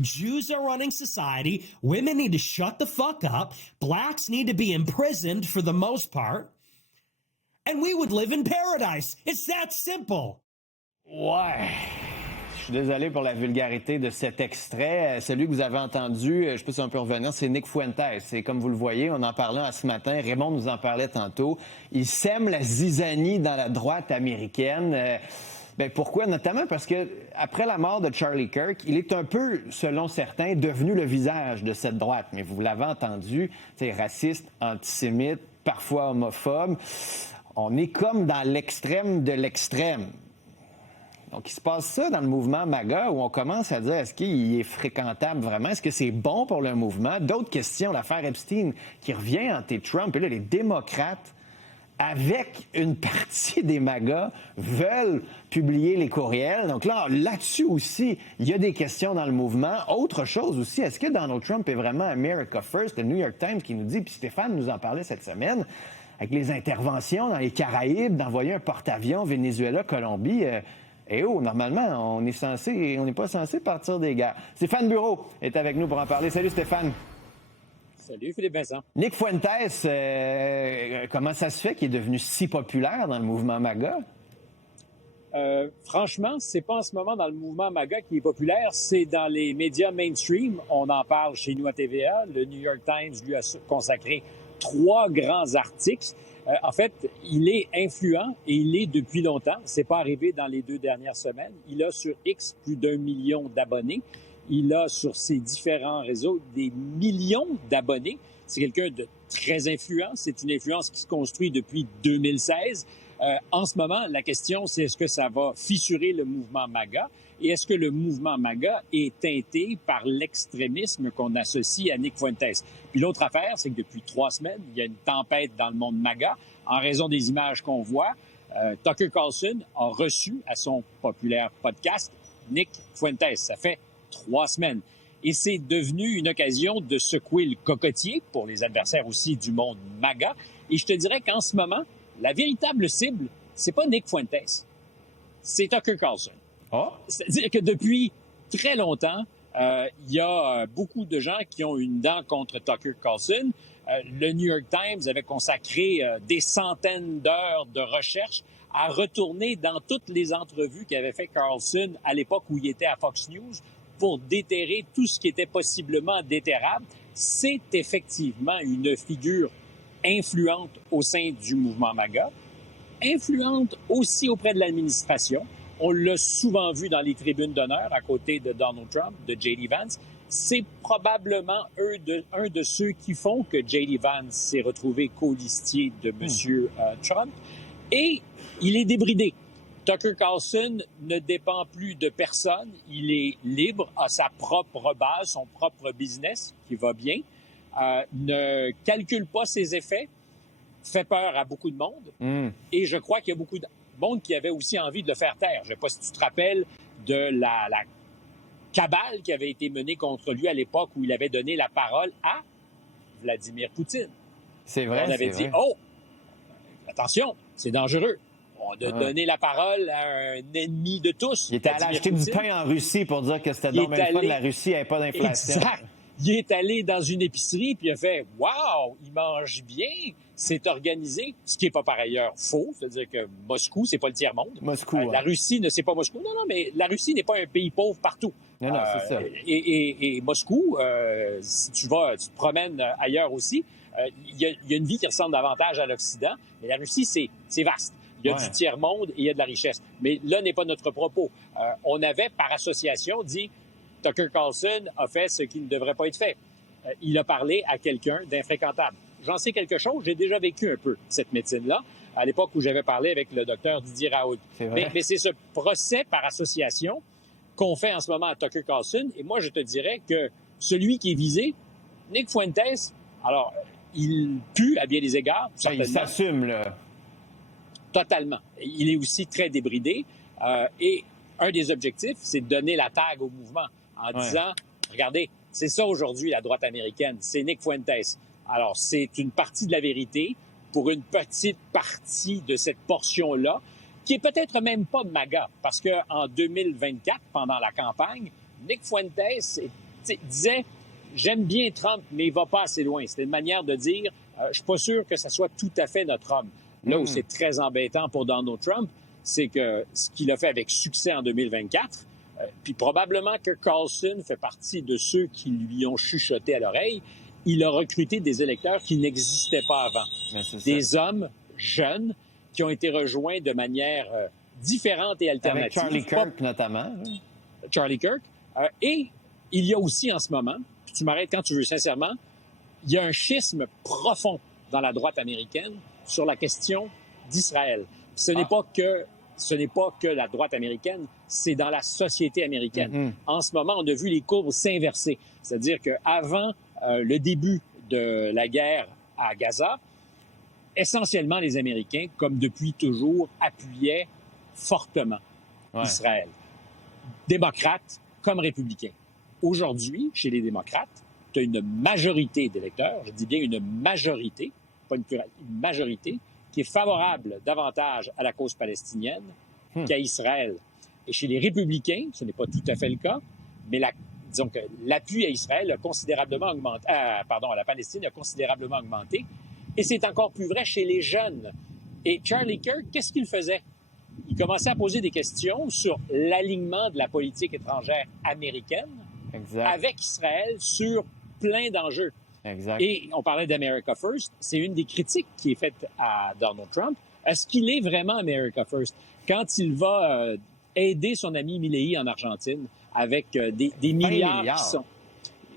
Jews are running society. Women need to shut the fuck up. Blacks need to be imprisoned for the most part. And we would live in paradise. It's that simple. Ouais. Je suis désolé pour la vulgarité de cet extrait. Celui que vous avez entendu, je ne sais pas si on peut revenir, c'est Nick Fuentes. C'est comme vous le voyez, on en parlait ce matin. Raymond nous en parlait tantôt. Il sème la zizanie dans la droite américaine. Pourquoi? Notamment parce que après la mort de Charlie Kirk, il est un peu, selon certains, devenu le visage de cette droite. Mais vous l'avez entendu, c'est raciste, antisémite, parfois homophobe. On est comme dans l'extrême de l'extrême. Donc, il se passe ça dans le mouvement MAGA où on commence à dire est-ce qu'il est fréquentable vraiment? Est-ce que c'est bon pour le mouvement? D'autres questions, l'affaire Epstein qui revient anti-Trump. Et là, les démocrates, avec une partie des MAGA, veulent publier les courriels. Donc là-dessus aussi, il y a des questions dans le mouvement. Autre chose aussi, est-ce que Donald Trump est vraiment America First? Le New York Times qui nous dit, puis Stéphane nous en parlait cette semaine, avec les interventions dans les Caraïbes, d'envoyer un porte-avions Venezuela, Colombie... normalement, on n'est pas censé partir des guerres. Stéphane Bureau est avec nous pour en parler. Salut Stéphane. Salut Philippe Vincent. Nick Fuentes, comment ça se fait qu'il est devenu si populaire dans le mouvement MAGA? Franchement, c'est pas en ce moment dans le mouvement MAGA qui est populaire, c'est dans les médias mainstream. On en parle chez nous à TVA. Le New York Times lui a consacré 3 grands articles. En fait, il est influent et il est depuis longtemps. C'est pas arrivé dans les 2 dernières semaines. Il a sur X plus d'1 million d'abonnés. Il a sur ses différents réseaux des millions d'abonnés. C'est quelqu'un de très influent. C'est une influence qui se construit depuis 2016. En ce moment, la question, c'est est-ce que ça va fissurer le mouvement MAGA et est-ce que le mouvement MAGA est teinté par l'extrémisme qu'on associe à Nick Fuentes? Puis l'autre affaire, c'est que depuis 3 semaines, il y a une tempête dans le monde MAGA en raison des images qu'on voit. Tucker Carlson a reçu à son populaire podcast Nick Fuentes. Ça fait 3 semaines. Et c'est devenu une occasion de secouer le cocotier pour les adversaires aussi du monde MAGA. Et je te dirais qu'en ce moment, la véritable cible, c'est pas Nick Fuentes, c'est Tucker Carlson. Oh. C'est-à-dire que depuis très longtemps, il y a beaucoup de gens qui ont une dent contre Tucker Carlson. Le New York Times avait consacré des centaines d'heures de recherche à retourner dans toutes les entrevues qu'avait fait Carlson à l'époque où il était à Fox News pour déterrer tout ce qui était possiblement déterrable. C'est effectivement une figure influente au sein du mouvement MAGA, influente aussi auprès de l'administration. On l'a souvent vu dans les tribunes d'honneur à côté de Donald Trump, de J.D. Vance. C'est probablement un de ceux qui font que J.D. Vance s'est retrouvé colistier de M. Trump. Et il est débridé. Tucker Carlson ne dépend plus de personne. Il est libre, a sa propre base, son propre business qui va bien. Ne calcule pas ses effets, fait peur à beaucoup de monde. Et je crois qu'il y a beaucoup de monde qui avait aussi envie de le faire taire. Je ne sais pas si tu te rappelles de la cabale qui avait été menée contre lui à l'époque où il avait donné la parole à Vladimir Poutine. C'est vrai, on avait dit, oh, attention, c'est dangereux. On a donné la parole à un ennemi de tous. Il était allé acheter du pain en Russie pour dire que c'était donc même pas de la Russie, il n'y avait pas d'inflation. Exact. Il est allé dans une épicerie puis il a fait « Wow, il mange bien, c'est organisé », ce qui n'est pas par ailleurs faux. C'est-à-dire que Moscou, c'est pas le tiers-monde. La Russie ne c'est pas Moscou. Non, mais la Russie n'est pas un pays pauvre partout. Non, c'est ça. Et Moscou, si tu te promènes ailleurs aussi, il y a une vie qui ressemble davantage à l'Occident, mais la Russie, c'est vaste. Il y a du tiers-monde et il y a de la richesse. Mais là n'est pas notre propos. On avait, par association, dit Tucker Carlson a fait ce qui ne devrait pas être fait. Il a parlé à quelqu'un d'infréquentable. J'en sais quelque chose. J'ai déjà vécu un peu cette médecine-là, à l'époque où j'avais parlé avec le docteur Didier Raoult. Mais c'est ce procès par association qu'on fait en ce moment à Tucker Carlson. Et moi, je te dirais que celui qui est visé, Nick Fuentes, alors, il pue à bien des égards. Il s'assume, là. Totalement. Il est aussi très débridé. Et un des objectifs, c'est de donner la tag au mouvement en disant, regardez, c'est ça aujourd'hui la droite américaine, c'est Nick Fuentes. Alors, c'est une partie de la vérité pour une petite partie de cette portion-là, qui est peut-être même pas MAGA, parce qu'en 2024, pendant la campagne, Nick Fuentes est disait « J'aime bien Trump, mais il va pas assez loin ». C'était une manière de dire « Je suis pas sûr que ça soit tout à fait notre homme ». Là où c'est très embêtant pour Donald Trump, c'est que ce qu'il a fait avec succès en 2024, puis probablement que Carlson fait partie de ceux qui lui ont chuchoté à l'oreille, il a recruté des électeurs qui n'existaient pas avant. Des hommes jeunes qui ont été rejoints de manière différente et alternative. Avec Charlie Kirk, notamment. Charlie Kirk. Et il y a aussi en ce moment, puis tu m'arrêtes quand tu veux, sincèrement, il y a un schisme profond dans la droite américaine sur la question d'Israël. Ce n'est pas que la droite américaine, c'est dans la société américaine. En ce moment, on a vu les courbes s'inverser. C'est-à-dire qu'avant le début de la guerre à Gaza, essentiellement, les Américains, comme depuis toujours, appuyaient fortement Israël. Démocrates comme républicains. Aujourd'hui, chez les démocrates, tu as une majorité d'électeurs, je dis bien une majorité, pas une majorité, qui est favorable davantage à la cause palestinienne qu'à Israël. Et chez les républicains, ce n'est pas tout à fait le cas, mais disons que l'appui à Israël a considérablement augmenté, à la Palestine a considérablement augmenté. Et c'est encore plus vrai chez les jeunes. Et Charlie Kirk, qu'est-ce qu'il faisait? Il commençait à poser des questions sur l'alignement de la politique étrangère américaine avec Israël sur plein d'enjeux. Exact. Et on parlait d'America First. C'est une des critiques qui est faite à Donald Trump. Est-ce qu'il est vraiment America First? Quand il va aider son ami Milei en Argentine avec des milliards qui sont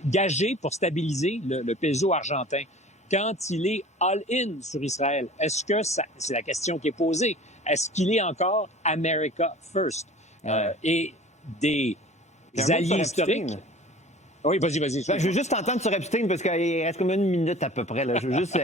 gagés pour stabiliser le peso argentin, quand il est all-in sur Israël, est-ce que c'est la question qui est posée? Est-ce qu'il est encore America First? Et des alliés historiques... Oui, vas-y. Je veux juste t'entendre sur Epstein, parce qu'il reste comme une minute à peu près. Là. Je veux juste,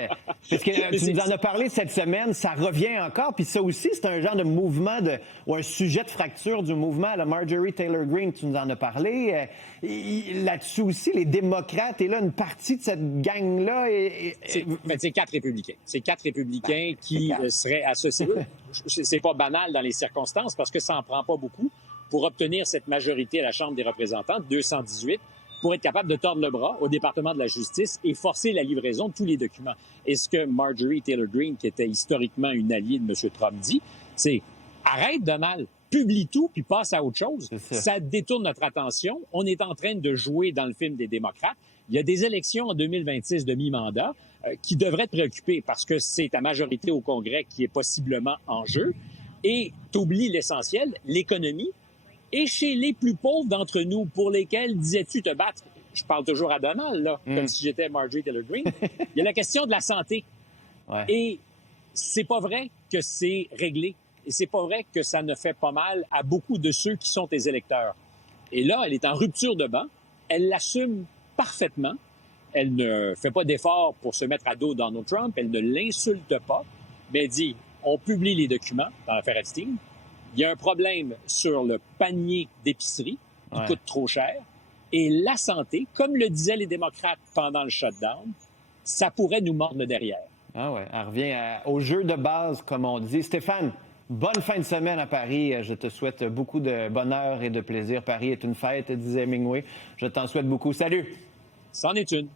parce que tu nous en as parlé cette semaine, ça revient encore. Puis ça aussi, c'est un genre de mouvement, ou un sujet de fracture du mouvement. La Marjorie Taylor Greene, tu nous en as parlé. Là-dessus aussi, les démocrates, et là, une partie de cette gang-là... C'est 4 républicains. C'est 4 républicains qui seraient associés. C'est pas banal dans les circonstances, parce que ça n'en prend pas beaucoup pour obtenir cette majorité à la Chambre des représentants, 218, pour être capable de tordre le bras au département de la justice et forcer la livraison de tous les documents. Et ce que Marjorie Taylor Greene, qui était historiquement une alliée de M. Trump, dit, c'est « Arrête, Donald, publie tout, puis passe à autre chose. » Ça détourne notre attention. On est en train de jouer dans le film des démocrates. Il y a des élections en 2026 de mi-mandat qui devraient te préoccuper parce que c'est ta majorité au Congrès qui est possiblement en jeu. Et tu oublies l'essentiel, l'économie. Et chez les plus pauvres d'entre nous, pour lesquels disais-tu te battre? Je parle toujours à Donald, là, comme si j'étais Marjorie Taylor Greene. Il y a la question de la santé. Et c'est pas vrai que c'est réglé. Et c'est pas vrai que ça ne fait pas mal à beaucoup de ceux qui sont tes électeurs. Et là, elle est en rupture de banc. Elle l'assume parfaitement. Elle ne fait pas d'effort pour se mettre à dos Donald Trump. Elle ne l'insulte pas. Mais elle dit, on publie les documents dans l'affaire Epstein. Il y a un problème sur le panier d'épicerie. Il coûte trop cher. Et la santé, comme le disaient les démocrates pendant le shutdown, ça pourrait nous mordre derrière. Ah ouais, on revient au jeu de base, comme on dit. Stéphane, bonne fin de semaine à Paris. Je te souhaite beaucoup de bonheur et de plaisir. Paris est une fête, disait Hemingway. Je t'en souhaite beaucoup. Salut! C'en est une.